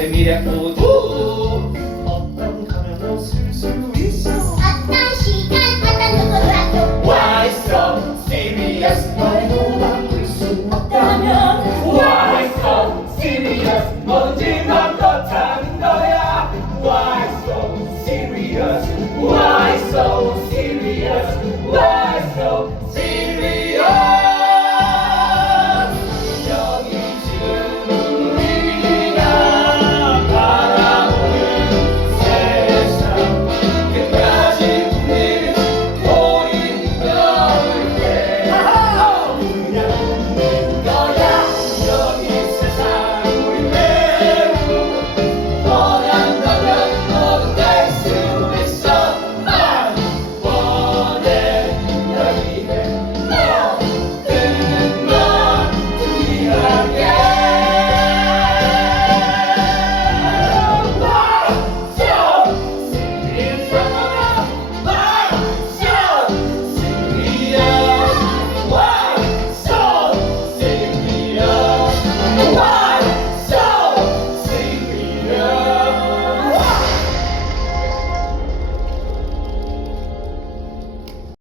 현재 미래 모두 어떤 가면을 쓸수 있어 어떤 시간 어떤 누구라도 Why so serious 말도 바꿀 수 없다면 Why so serious 먼지만 같아